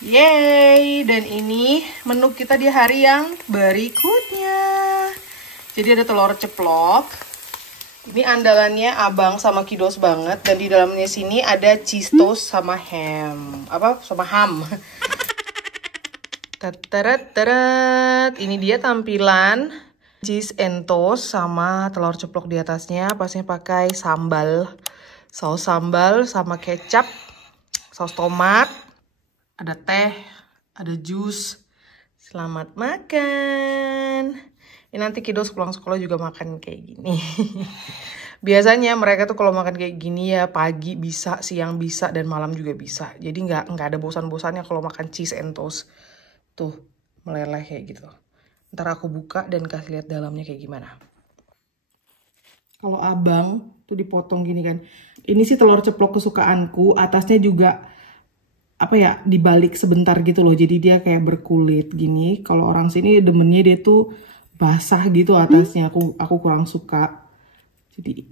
Yeay, dan ini menu kita di hari yang berikutnya. Jadi ada telur ceplok. Ini andalannya Abang sama Kidos banget. Dan di dalamnya sini ada cheese toast sama ham. Sama ham. Tatarat. Ini dia tampilan cheese and toast sama telur ceplok di atasnya. Pasnya pakai sambal. Saus sambal sama kecap. Saus tomat. Ada teh, ada jus. Selamat makan. Ini nanti Kidos pulang sekolah juga makan kayak gini. Biasanya mereka tuh kalau makan kayak gini ya pagi bisa, siang bisa, dan malam juga bisa. Jadi nggak ada bosan-bosannya kalau makan cheese and toast. Tuh, meleleh kayak gitu. Ntar aku buka dan kasih lihat dalamnya kayak gimana. Kalau Abang tuh dipotong gini kan. Ini sih telur ceplok kesukaanku. Atasnya juga dibalik sebentar gitu loh, jadi dia kayak berkulit gini. Kalau orang sini demennya dia tuh basah gitu atasnya. Aku kurang suka, jadi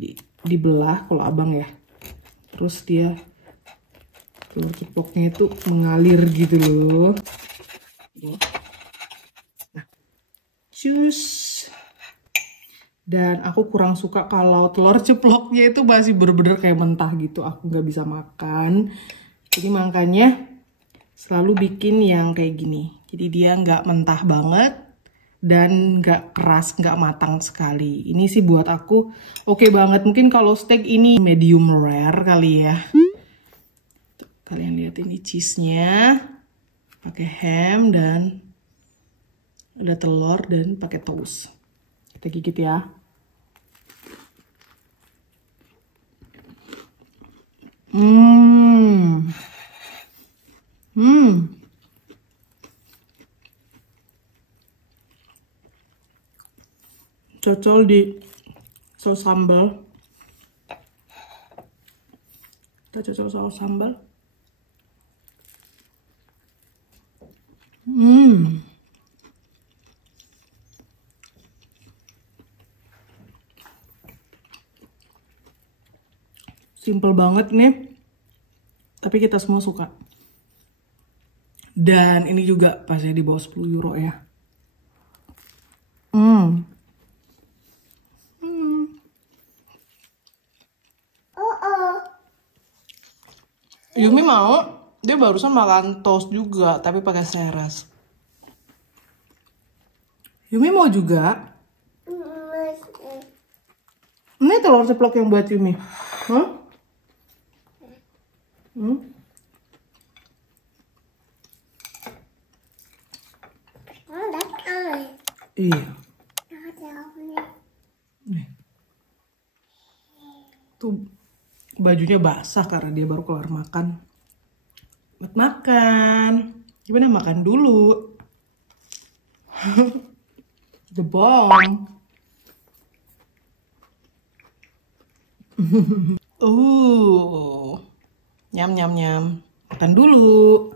dibelah kalau Abang ya. Terus dia telur ceploknya itu mengalir gitu loh. Nah, cus. Dan aku kurang suka kalau telur ceploknya itu masih bener-bener kayak mentah gitu. Aku nggak bisa makan. Jadi makanya selalu bikin yang kayak gini. Jadi dia nggak mentah banget dan nggak keras, nggak matang sekali. Ini sih buat aku oke banget. Mungkin kalau steak ini medium rare kali ya. Tuh, kalian lihat ini cheese-nya. Pakai ham dan ada telur dan pakai toast. Kita gigit ya. Cocol di saus sambal. Kita cocol saus sambal. Simple banget nih, tapi kita semua suka. Dan ini juga pasnya di bawah 10 euro ya. Yumi mau, dia barusan makan toast juga, tapi pakai seres. Yumi mau juga. Ini telur ceplok yang buat Yumi. Iya. Nih. Tuh bajunya basah karena dia baru keluar makan. Buat makan. Gimana makan dulu? The bomb. Nyam nyam nyam. Makan dulu.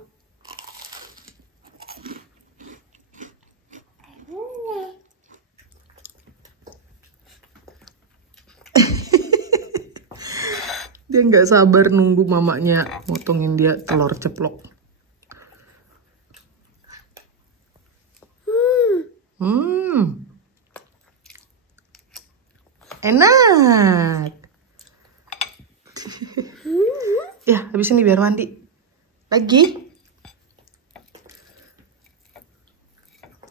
Dia nggak sabar nunggu mamanya motongin dia telur ceplok. Enak. Ya, habis ini biar mandi. Lagi.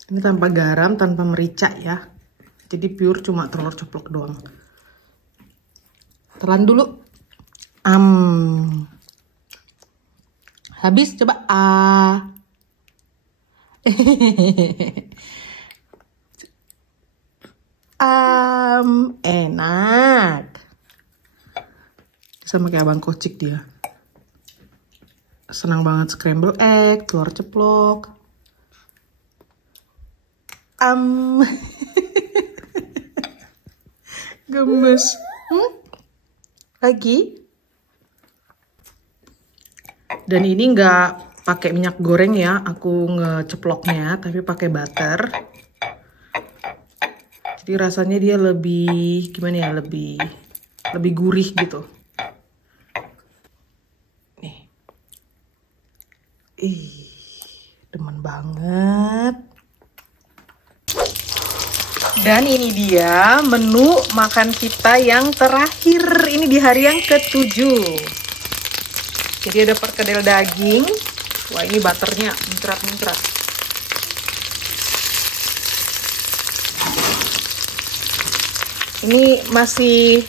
Ini tanpa garam, tanpa merica ya. Jadi pure cuma telur ceplok doang. Telan dulu. Habis coba enak. Sama kayak Abang Kocik dia. Senang banget scramble egg, telur ceplok. Gemes. Lagi. Dan ini nggak pakai minyak goreng ya, aku ngeceploknya, tapi pakai butter. Jadi rasanya dia lebih gimana ya, lebih gurih gitu. Nih. banget. Dan ini dia menu makan kita yang terakhir. Ini di hari yang ke-7. Jadi ada perkedel daging. Wah, ini butternya muncrat-muncrat. Ini masih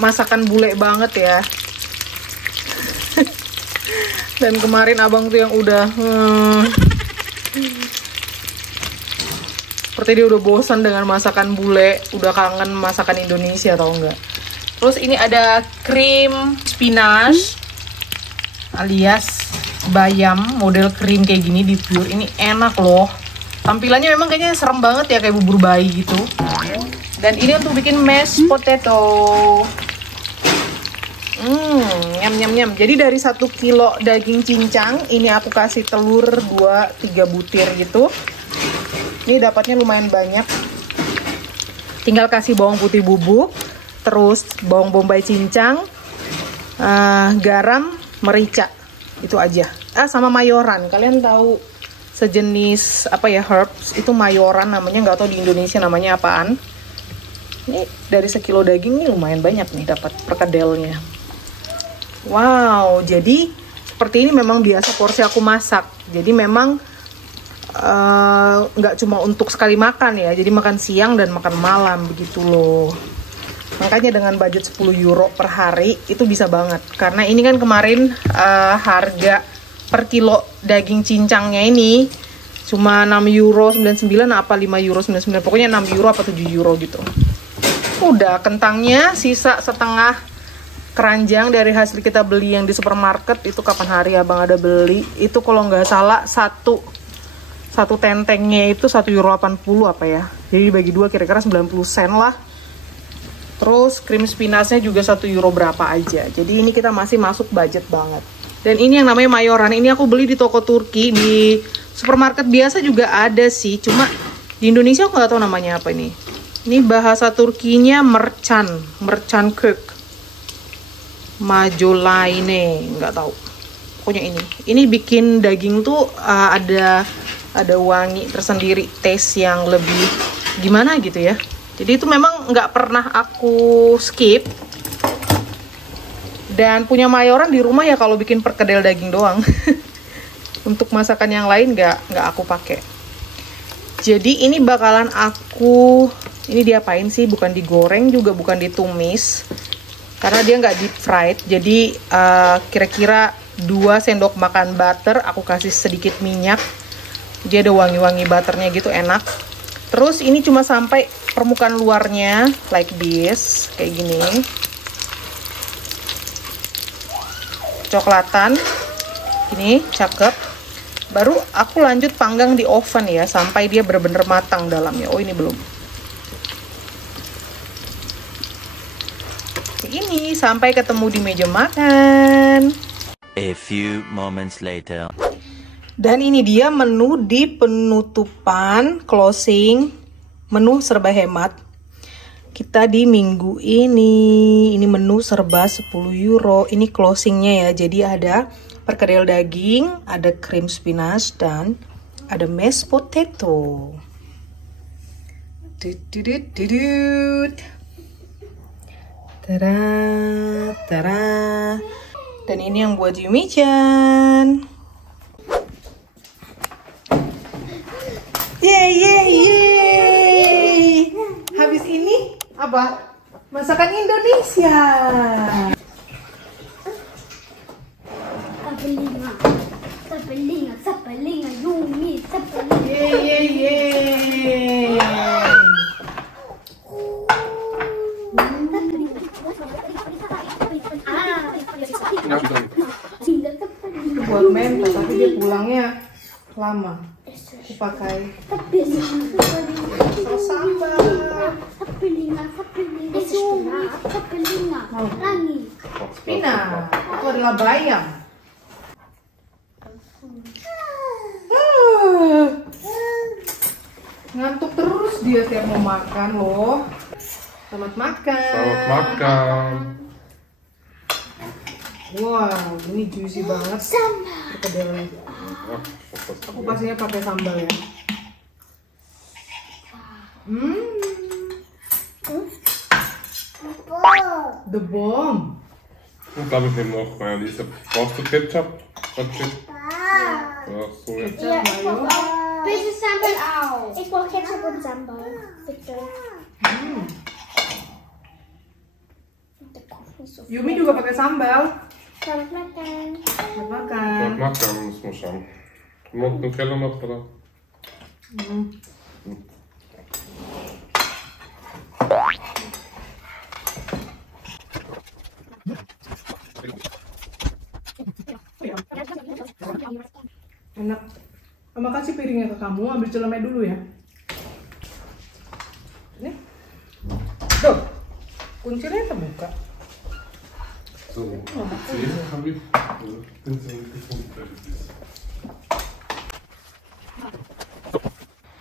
masakan bule banget ya. Dan kemarin abang tuh yang udah seperti dia udah bosan dengan masakan bule, udah kangen masakan Indonesia tau enggak. Terus ini ada krim spinach alias bayam, model krim kayak gini di Pure. Ini enak loh. Tampilannya memang kayaknya serem banget ya, kayak bubur bayi gitu. Dan ini untuk bikin mashed potato. Nyam. Jadi dari 1 kilo daging cincang, ini aku kasih telur 2-3 butir gitu. Ini dapatnya lumayan banyak. Tinggal kasih bawang putih bubuk, terus bawang bombay cincang, garam, merica. Itu aja. Sama mayoran. Kalian tahu sejenis apa ya, herbs, itu mayoran namanya, nggak tahu di Indonesia namanya apaan. Ini dari sekilo daging nih lumayan banyak nih dapat perkedelnya. Wow, jadi seperti ini memang biasa porsi aku masak. Jadi memang nggak cuma untuk sekali makan ya, jadi makan siang dan makan malam begitu loh. Makanya dengan budget 10 euro per hari itu bisa banget. Karena ini kan kemarin harga per kilo daging cincangnya ini cuma 6 euro 99 apa 5 euro 99, pokoknya 6 euro apa 7 euro gitu. Udah, kentangnya sisa setengah keranjang dari hasil kita beli yang di supermarket. Itu kapan hari abang ada beli, itu kalau nggak salah satu tentengnya itu 1,80 euro apa ya, jadi dibagi 2 kira-kira 90 sen lah. Terus krim spinachnya juga 1 euro berapa aja. Jadi ini kita masih masuk budget banget. Dan ini yang namanya mayoran, ini aku beli di toko Turki. Di supermarket biasa juga ada sih, cuma di Indonesia aku nggak tahu namanya apa ini. Ini bahasa Turkinya mercan kök, majolaine, nggak tahu. Pokoknya ini bikin daging tuh ada wangi tersendiri, taste yang lebih gimana gitu ya. Jadi itu memang nggak pernah aku skip. Dan punya mayoran di rumah ya kalau bikin perkedel daging doang. Untuk masakan yang lain nggak aku pakai. Jadi ini bakalan ini diapain sih? Bukan digoreng juga bukan ditumis, karena dia nggak deep fried. Jadi kira-kira 2 sendok makan butter, aku kasih sedikit minyak. Dia ada wangi-wangi butternya gitu, enak. Terus ini cuma sampai permukaan luarnya like this, kayak gini. Coklatan. Ini cakep. Baru aku lanjut panggang di oven ya sampai dia bener-bener matang dalamnya. Oh, ini belum. Ini sampai ketemu di meja makan. A few moments later. Dan ini dia menu di penutupan, closing, menu serba hemat. Kita di minggu ini menu serba 10 euro. Ini closingnya ya, jadi ada perkedel daging, ada krim spinach, dan ada mashed potato. Tara. Dan ini yang buat Yumi-chan. Yeay. Habis ini apa? Masakan Indonesia. Sapelinga, Yumi, sapelinga. Yeay. Buat mentos, tapi dia pulangnya lama. Aku pakai saus sambal. Sapelinga, Yumi, sapelinga. Rangi. Spinach, itu adalah bayam. Ngantuk terus dia tiap mau makan loh. Selamat makan. Selamat makan. Wow, ini juicy banget perkedelnya. Aku pastinya pakai sambal ya. The bomb. Und glaube ich nehme noch Mayonnaise. Brauchst du Ketchup? Ja, so jetzt. Ja, ich brauche auch. Bitte Sambal auch. Ich brauche Ketchup und Sambal. Bitte. Der kocht nicht so viel. Yumi juga pakai sambal. Selamat makan. Selamat makan. Sag mal, dann muss man schauen. Und den Keller noch, oder? Enak. Mama kasih piringnya ke kamu, ambil celemek dulu ya. Nih. Tuh. Kuncinya terbuka. So, 10 habe ich.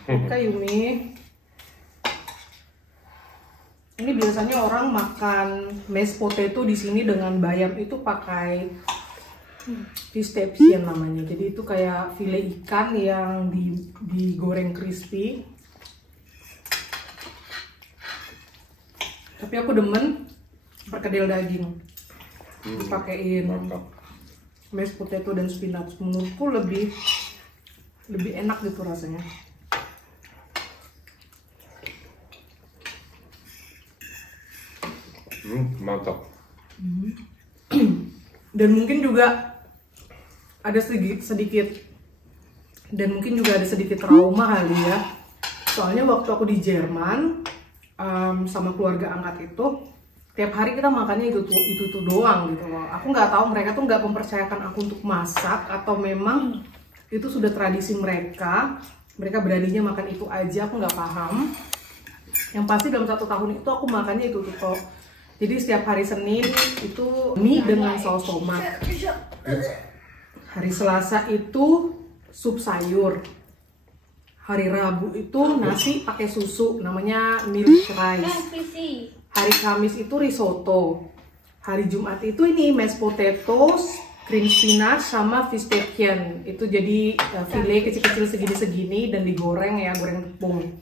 Oke Yumi. Ini biasanya orang makan mashed potato di sini dengan bayam itu pakai fish namanya. Jadi itu kayak file ikan yang digoreng crispy. Tapi aku demen perkedel daging. Dipakein mashed potato dan spinach. Menurutku lebih enak gitu rasanya. Mantap. Dan mungkin juga ada sedikit dan mungkin juga ada sedikit trauma kali ya. Soalnya waktu aku di Jerman sama keluarga angkat itu tiap hari kita makannya itu doang gitu loh. Aku nggak tahu mereka tuh nggak mempercayakan aku untuk masak atau memang itu sudah tradisi mereka. Mereka beraninya makan itu aja, aku nggak paham. Yang pasti dalam 1 tahun itu aku makannya itu kok. Jadi setiap hari Senin itu mie dengan saus tomat. Hari Selasa itu sup sayur. Hari Rabu itu nasi pakai susu, namanya milk rice. Hari Kamis itu risotto. Hari Jumat itu ini mashed potatoes, cream spinach sama fish tepien. Itu jadi file kecil-kecil segini-segini dan digoreng ya, goreng tepung.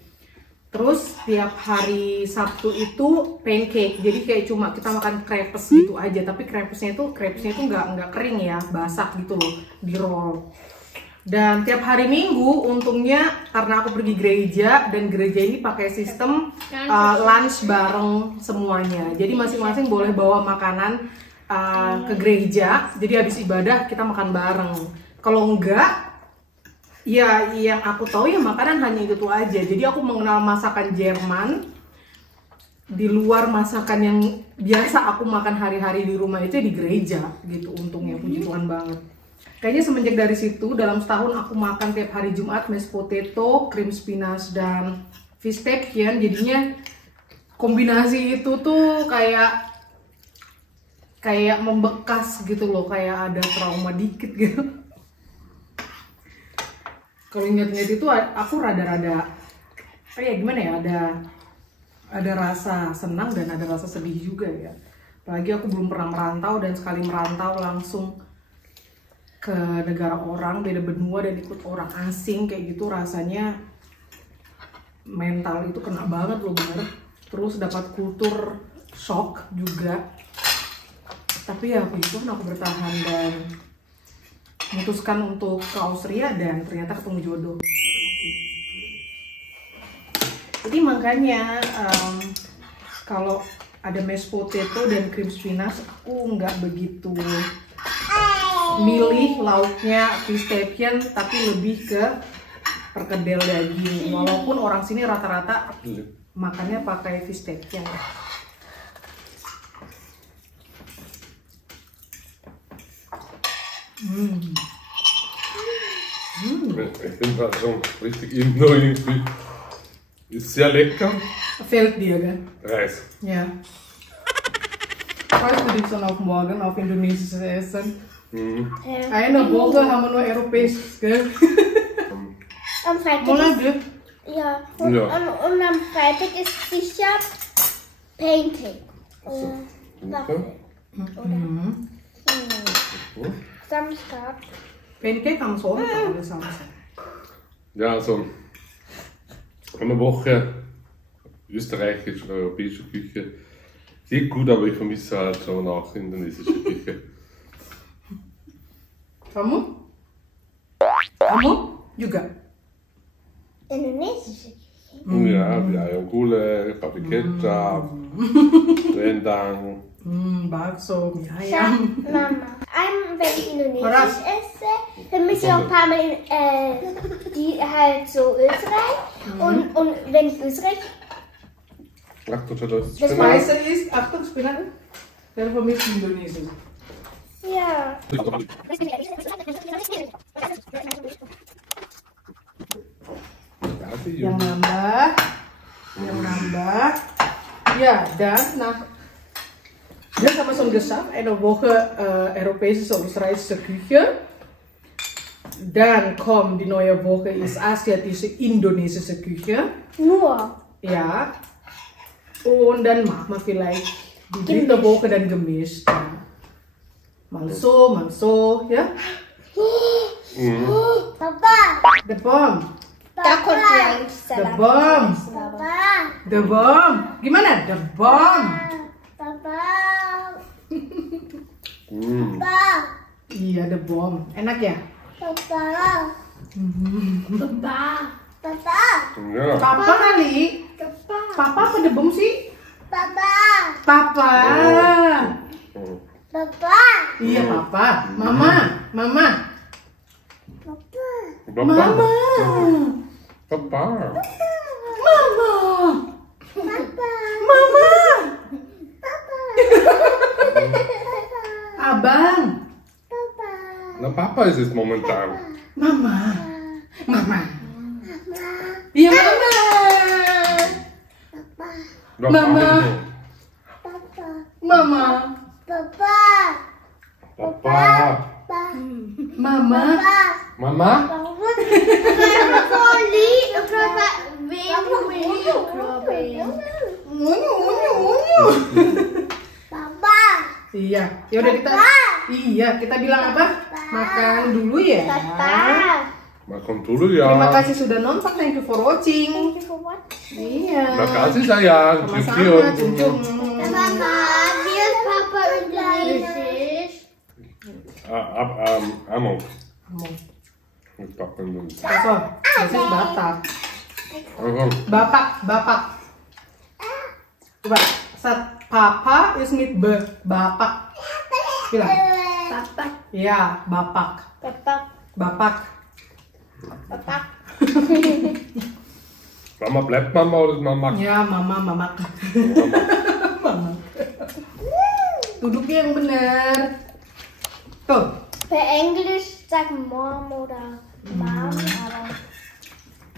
Terus tiap hari Sabtu itu pancake, jadi kayak cuma kita makan crepes gitu aja, tapi crepesnya itu nggak kering ya, basah gitu loh, di roll. Dan tiap hari Minggu untungnya karena aku pergi gereja dan gereja ini pakai sistem lunch bareng semuanya, jadi masing-masing boleh bawa makanan ke gereja, jadi habis ibadah kita makan bareng. Kalau enggak, ya, yang aku tahu ya makanan hanya itu aja. Jadi aku mengenal masakan Jerman di luar masakan yang biasa aku makan hari-hari di rumah itu di gereja gitu. Untungnya, puji Tuhan banget. Kayaknya semenjak dari situ dalam setahun aku makan tiap hari Jumat mashed potato, cream spinach dan fish tepien. Jadinya kombinasi itu tuh kayak membekas gitu loh, kayak ada trauma dikit gitu. Kalau ingat-ingat itu aku rada-rada gimana ya, ada rasa senang dan ada rasa sedih juga ya. Apalagi aku belum pernah merantau, dan sekali merantau langsung ke negara orang, beda benua, dan ikut orang asing kayak gitu, rasanya mental itu kena banget loh, bener. Terus dapat kultur shock juga. Tapi ya puji Tuhan aku bertahan dan memutuskan untuk ke Austria dan ternyata ketemu jodoh. Jadi makanya kalau ada mashed potato dan cream spinach aku nggak begitu milih lauknya fish tepien, tapi lebih ke perkedel daging. Walaupun orang sini rata-rata makannya pakai fish tepien. Ich bin gerade schon richtig in irgendwie. Ist sehr lecker. Fehlt dir, gell? Reis. Ja. Freust du dich schon auf morgen, auf indonesisches Essen? Eine Woche haben wir nur europäisches, gell? Am Freitag Monate? ja. Ja. Und am Freitag ist sicher Painting. Waffel. Samstag. Pancake am Sonntag oder Samstag? Ja, so eine Woche österreichische oder europäische Küche. Geht gut, aber ich vermisse halt schon auch indonesische Küche. Kamu? Kamu juga? Indonesische Küche. Ja, wie ayam gulai, papi kecap, rendang. Bakso, mie Ja, ayam. Mama. Wenn ich Horas. Indonesisch esse, dann muss ich auch ein paar Mal die halt so Österreich. Und wenn ich Österreich. Ach, das ist Das schön. meiste ist, Achtung, Spinat, der vermisst Indonesien. Ja. Yang nambah. Ja, dan haben wir schon geschafft, eine Woche europäische und österreichische Küche. Dann kommt die neue Woche, ist asiatische, indonesische Küche. Nur. Ja. Und dann machen wir vielleicht die dritte Woche dann gemischt. Mal so, ja? Papa. The bomb. Da kommt ein The bomb. Papa. The bomb. Gimana? The bomb. Papa. Mm. Papa. Iya, the bomb. Enak ya? Papa. Papa. Papa. Ja. Papa kali. Papa. Papa apa the bomb sih? Papa. Papa. Mm. Papa. Iya, papa. Mama. Mama. Papa. Papa. Mama. Papa. Mama. Papa. Mama. Papa. Abang. Papa. Na, Papa ist es momentan. Mama. Mama. Iya, mama. Ja, Mama. Papa. Mama. Papa. Papa. Papa. Mama. Mama. Papa. Iya, ya udah kita. Iya, kita bilang apa? Makan dulu ya. Papa. Makan dulu ya. Terima kasih sudah nonton. Thank you for watching. Thank you for watching. Iya. Makasih sayang. Sama-sama, cuncung. Mama, wie ist Papa Indonesisch? Amok. Ngomong. Mit Papa dulu. Apa? This is Batak. Bapak. Bapak. Coba. Saat papa is with bapak. Bilang. Papa. Iya, bapak. Papa. Bapak. Papa. Mama bleibt Mama oder ist Mama? Ya, mama, mamak. Mama. Duduknya yang benar. Tuh. Per Englisch sagt Mom oder Mom, aber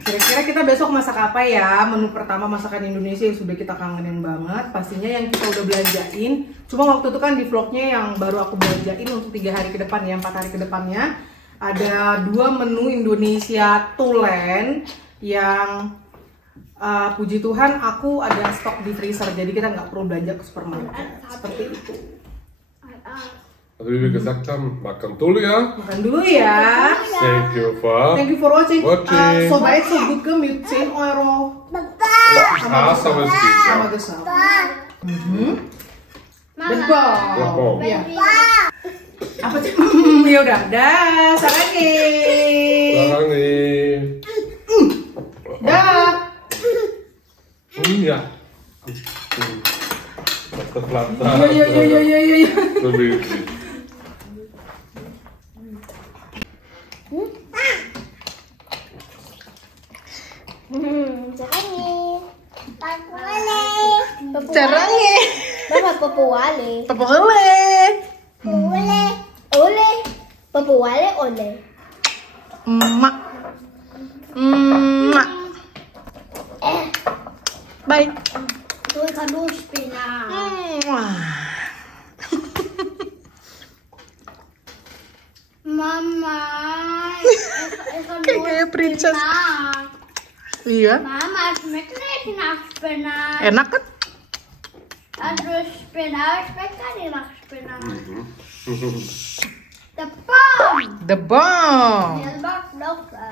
Kira-kira kita besok masak apa ya? Menu pertama masakan Indonesia yang sudah kita kangenin banget. Pastinya yang kita udah belanjain. Cuma waktu itu kan di vlognya yang baru aku belanjain untuk 3 hari ke depan ya, 4 hari ke depannya. Ada 2 menu Indonesia tulen yang puji Tuhan aku ada stok di freezer. Jadi kita nggak perlu belanja ke supermarket. Seperti itu. Also wie wir gesagt haben, makan dulu ya. Makan dulu ya. Thank you for watching. Watching. So baik, so good ke mit 10 euro. Papa. Spaß, aber es geht Sama ja. gesal. Mama. Debong. Iya. Papa. Apa sih? Ya udah, dah, sarangnya. Sarang nih. Dah. Ya. Plata. Iya. So wirklich. Sarangnya. Mama, Papa Wale. Papakale. Ole. Ole. Papa Wale, ole. Emak. Emak. Bye. Du kan du spinna. Mama. Kayak princess. Iya. Mama, schmeckt nicht nach Spinat. Enak kan? Also Spinat schmeckt gar nicht nach Spinat. The bomb. The bomb. The bomb.